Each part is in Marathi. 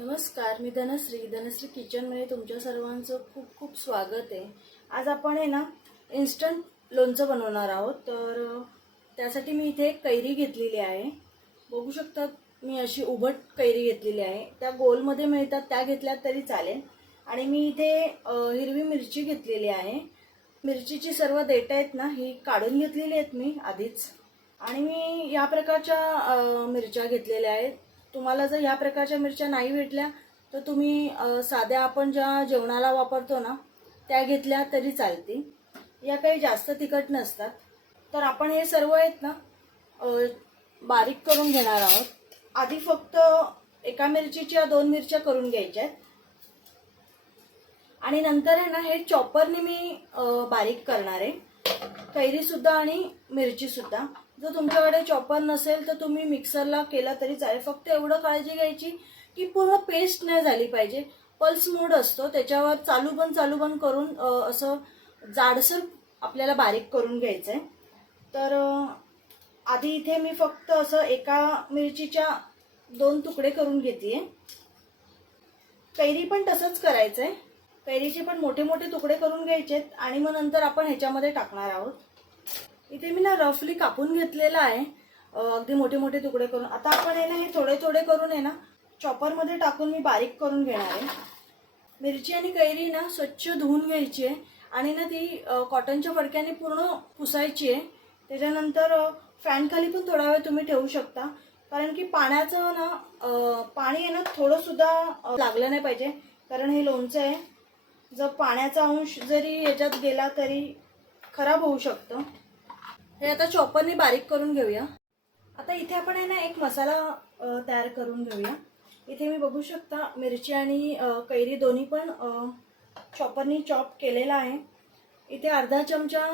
नमस्कार मी धनश्री. धनश्री किचनमध्ये तुमच्या सर्वांचं खूप खूप स्वागत आहे. आज आपण आहे ना इन्स्टंट लोणचं बनवणार आहोत. तर त्यासाठी मी इथे एक कैरी घेतलेली आहे. बघू शकतात मी अशी उभट कैरी घेतलेली आहे. त्या गोलमध्ये मिळतात त्या घेतल्या तरी चालेल. आणि मी इथे हिरवी मिरची घेतलेली आहे. मिरचीची सर्व देटं आहेत ना ही काढून घेतलेली आहेत मी आधीच. आणि मी या प्रकारच्या मिरच्या घेतलेल्या आहेत. तुम्हाला जर ह्या प्रकारच्या मिरच्या नाही भेटल्या तर तुम्ही साध्या आपण ज्या जेवणाला वापरतो ना त्या घेतल्या तरी चालतील. या काही जास्त तिखट नसतात. तर आपण हे सर्व आहेत ना बारीक करून घेणार आहोत. आधी फक्त एका मिरचीच्या दोन मिरच्या करून घ्यायच्या आहेत. आणि नंतर आहे ना हे चॉपरने मी बारीक करणार आहे. कैरी सुद्धा आणि मिरची सुद्धा. जर तुमच्याकडे चॉपर नसेल तर तुम्ही मिक्सरला केला तरी चालेल. फक्त एवढं काळजी घ्यायची की पूर्ण पेस्ट नाही झाली पाहिजे. पल्स मोड असतो. त्याच्यावर चालू बंद चालू बंद करून असं जाडसर आपल्याला बारीक करून घ्यायचं आहे तर आधी इथे मी फक्त असं एका मिरचीच्या दोन तुकडे करून घेते कैरी पण तसंच करायचं आहे कैरीचे पण मोठे मोठे तुकडे करून घ्यायचे आणि मग नंतर आपण ह्याच्यामध्ये टाकणार आहोत. इथे मी ना रफली कापून घेतलेला आहे. अगदी मोठे मोठे तुकडे करून. आता आपण आहे ना हे थोडे थोडे करून आहे ना चॉपरमध्ये टाकून मी बारीक करून घेणार आहे. मिरची आणि कैरी ना स्वच्छ धुवून घ्यायची आहे. आणि ना ती कॉटनच्या फडक्याने पूर्ण पुसायची आहे. त्याच्यानंतर फॅनखाली पण थोडा वेळ तुम्ही ठेवू शकता. कारण की पाण्याचं ना पाणी आहे ना थोडंसुद्धा लागलं नाही पाहिजे. कारण हे लोणचं आहे. जर पाण्याचा अंश जरी याच्यात गेला तरी खराब होऊ शकतं. हे आता चॉपरने बारीक करून घेऊया. आता इथे आपण आहे ना एक मसाला तयार करून घेऊया. इथे मी बघू शकता मिरची आणि कैरी दोन्ही पण चॉपरनी चॉप केलेला आहे. इथे अर्धा चमचा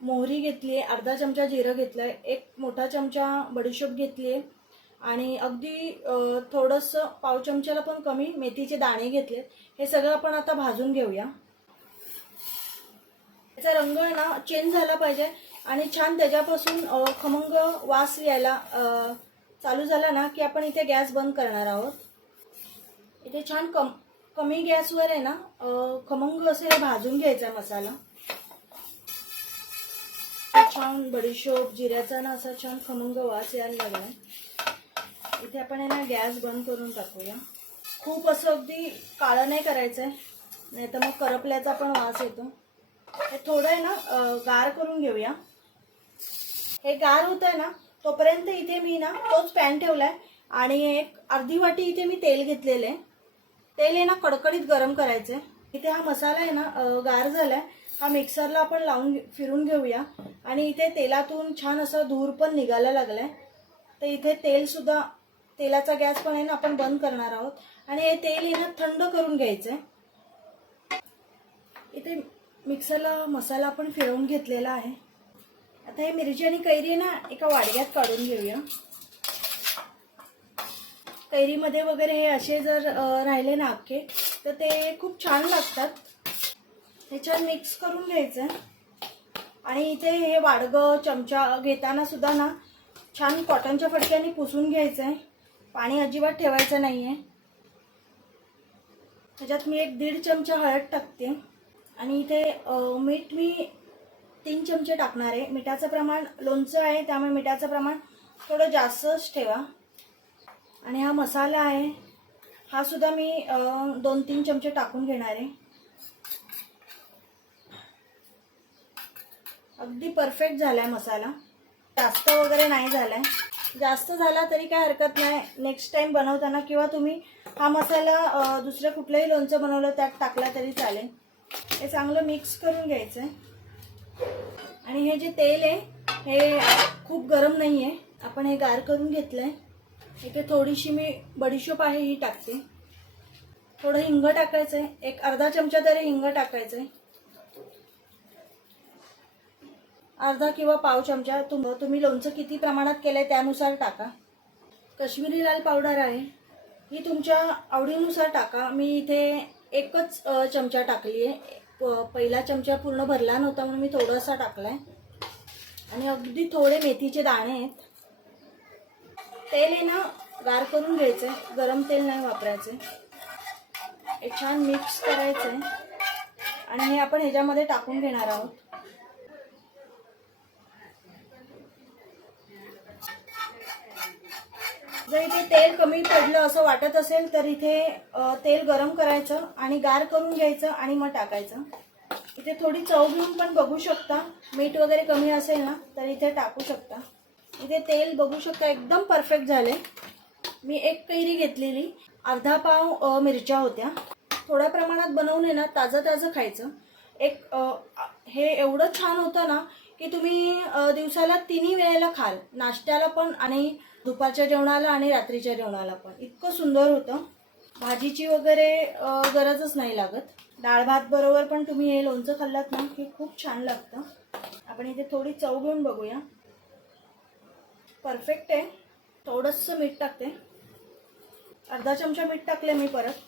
मोहरी घेतली आहे अर्धा चमचा जिरं घेतलं आहे एक मोठा चमचा बडीशोप घेतली आहे आणि अगदी थोडंसं पाव चमच्याला पण कमी मेथीचे दाणे घेतलेत. हे सगळं आपण आता भाजून घेऊया. त्याचा रंग आहे ना चेंज झाला पाहिजे. आणि छान त्याच्यापासून खमंग वास यायला चालू झाला ना की आपण इथे गॅस बंद करणार आहोत. इथे छान कम कमी गॅसवर आहे ना खमंग असे हे भाजून घ्यायचा मसाला. छान बडीशोप जिऱ्याचा ना असा छान खमंग वास यायला लागला इथे आपण आहे ना गॅस बंद करून टाकूया. खूप असं अगदी काळं नाही करायचं आहे नाही तर मग करपल्याचा पण वास येतो. हे थोडं आहे ना गार करून घेऊया. हे गार होत आहे ना तोपर्यंत इथे मी ना तोच पॅन ठेवलाय. आणि एक अर्धी वाटी इथे मी तेल घेतलेलं आहे. तेल आहे ना कडकडीत गरम करायचं आहे इथे हा मसाला आहे ना गार गार आहे हा मिक्सरला आपण लावून फिरून घेऊया. आणि इथे तेलातून छान असं धूर पण निघायला लागलाय. तर इथे तेलसुद्धा तेलाचा गॅस पण आहे ना आपण बंद करणार आहोत. आणि हे तेल आहे ना थंड करून घ्यायचंय. इथे मिक्सरला मसाला आपण फिरवून घेतलेला आहे. आता हे मिरची आणि कैरी ना एका वाडग्यात काढून घेऊया. कैरीमध्ये वगैरे हे असे जर राहिले ना अख्खे तर ते खूप छान लागतात. हे मिक्स करून घ्यायचं आणि इथे हे वाडगं चमचा घेताना सुद्धा ना छान कॉटनच्या फडक्याने पुसून घ्यायचं आहे पाणी अजिबात ठेवायचं नाही आहे त्याच्यात मी एक दीड चमचा हळद टाकते. आणि इथे मीठ मी तीन चमचे टाकणार आहे. मिठाचं प्रमाण लोणचं आहे त्यामुळे मिठाचं प्रमाण थोडं जास्तच ठेवा. आणि हा मसाला आहे हा सुद्धा मी दोन तीन चमचे टाकून घेणार आहे. अगदी परफेक्ट झालाय मसाला. जास्त वगैरे नाही झाला आहे जास्त झाला तरी काय हरकत नाही. नेक्स्ट टाइम बनवताना किंवा तुम्ही हा मसाला दुसरं कुठलंही लोणचं बनवलं त्यात टाकला तरी चालेल. हे चांगलं मिक्स करून घ्यायचं आहे आणि हे जे तेल आहे हे खूप गरम नाही आहे आपण हे गार करून घेतलं आहे इथे थोडीशी मी बडीशोप आहे ही टाकते. थोडं हिंग टाकायचं आहे एक अर्धा चमचा तरी हिंग टाकायचं आहे अर्धा किंवा पाव चमचा तुम तुम्ही लोणचं किती प्रमाणात केलंय त्यानुसार टाका. कश्मीरी लाल पावडर आहे. ही तुमच्या आवडीनुसार टाका. मी इथे एकच चमचा टाकली आहे प- पहिला चमचा पूर्ण भरला नव्हता म्हणून मी थोडासा टाकलाय. आणि अगदी थोडे मेथीचे दाणे आहेत. तेल आहे ना गार करून घ्यायचं आहे गरम तेल नाही वापरायचं हे छान मिक्स करायचं आहे आणि हे आपण ह्याच्यामध्ये टाकून घेणार आहोत. जर इथे तेल कमी पडलं असं वाटत असेल तर इथे तेल गरम करायचं आणि गार करून घ्यायचं आणि मग टाकायचं. इथे थोडी चव घेऊन पण बघू शकता. मीठ वगैरे कमी असेल ना तर इथे टाकू शकता. इथे तेल बघू शकता एकदम परफेक्ट झाले मी एक कैरी घेतलेली. अर्धा पाव मिरच्या होत्या. थोड्या प्रमाणात बनवून आहे ना ताजं ताजं खायचं. एक हे एवढं छान होतं ना की तुम्ही दिवसाला तिन्ही वेळेला खाल. नाश्त्याला पण आणि दुपारच्या जेवणाला आणि रात्रीच्या जेवणाला पण. इतकं सुंदर होतं. भाजीची वगैरे गरजच नाही लागत. डाळ भात बरोबर पण तुम्ही हे लोणचं खाल्लात ना की खूप छान लागतं. आपण इथे थोडी चव घेऊन बघूया. परफेक्ट आहे. थोडंसं मीठ टाकते. अर्धा चमचा मीठ टाकले मी परत.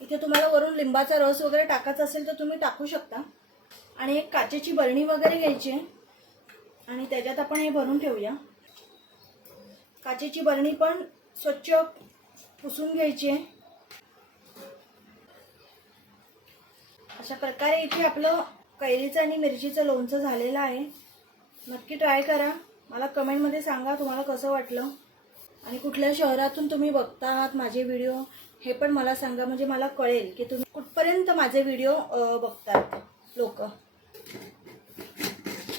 इथे तुम्हाला वरून लिंबाचा रस वगैरे टाकायचा असेल तर तुम्ही टाकू शकता. आणि एक काचेची बरणी वगैरे घ्यायची आहे. आणि त्याच्यात आपण हे भरून ठेवूया. काचेची बरणी पण स्वच्छ पुसून घ्यायची आहे. अशा प्रकारे इथे आपलं कैरीचं आणि मिरचीचं लोणचं झालेलं आहे. नक्की ट्राय करा. मला कमेंटमध्ये सांगा तुम्हाला कसं वाटलं. आणि कुठल्या शहरातून तुम्ही बघता आहात माझे व्हिडिओ हे पण मला सांगा. म्हणजे मला कळेल की तुम्ही कुठपर्यंत माझे व्हिडिओ बघतात लोक.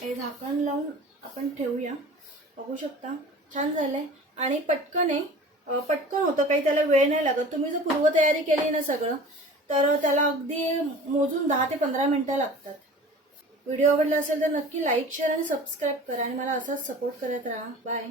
हे झाकण लावून आपण ठेवूया. बघू शकता छान झालंय. आणि पटकन आहे पटकन होतं काही त्याला वेळ नाही लागत. तुम्ही जर पूर्वतयारी केली ना सगळं तर त्याला अगदी मोजून दहा ते पंधरा मिनटं लागतात. व्हिडिओ आवडला असेल तर नक्की लाईक शेअर आणि सबस्क्राईब करा आणि मला असाच सपोर्ट करत राहा. बाय.